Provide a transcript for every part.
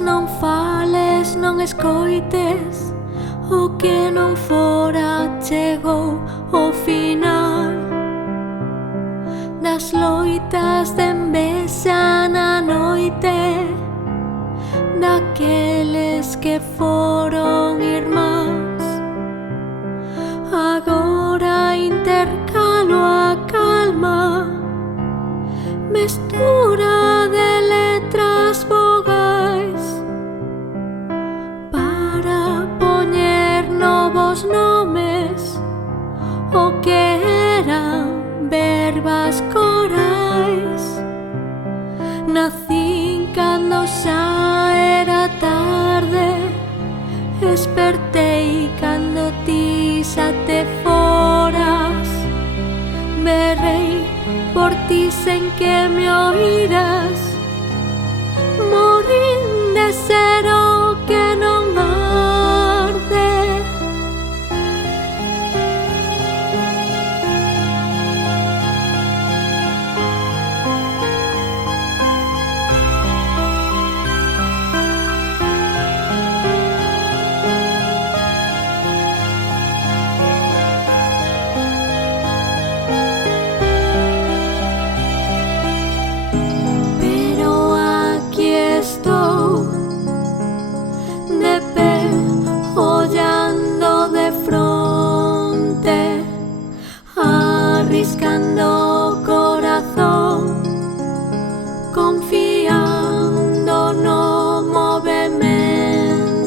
non fales, non escoites o que non fora chegou o final das loitas de envexa na noite daqueles que foron irmáns. Agora intercalo a calma, mestura de letras vogais para poñer novos nomes o que eran verbas corais. Nacín cando xa era tarde, despertei cando ti xa te foras. Berrei por ti sen que me oíras, morín de ser o que non arde. Estou de pé, ollando de fronte, arriscando o corazón, confiando no movemento.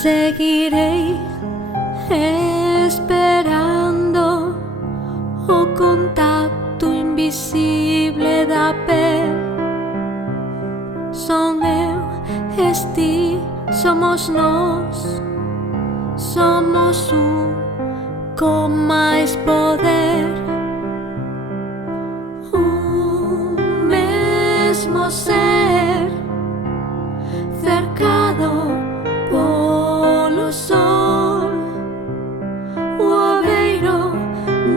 Seguirei esperando o contacto invisible da pel. Son eu, es ti, somos nós, somos un con máis poder, un mesmo ser cercado polo sol, o aveiro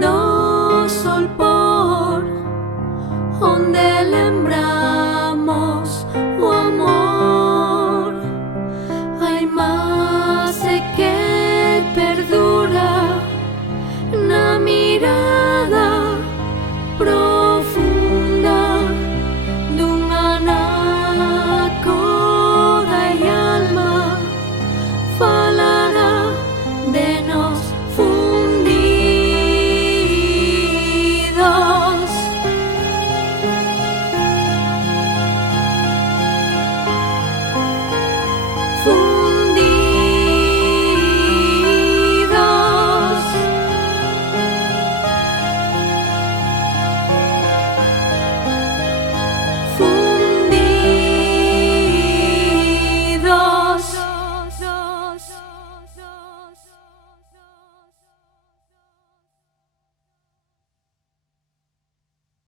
do solpor, onde lembramos o amor. Hai imaxe que perdura na mirada profunda dunha nacoda e alma. Falará de nos fundidos. Fundidos.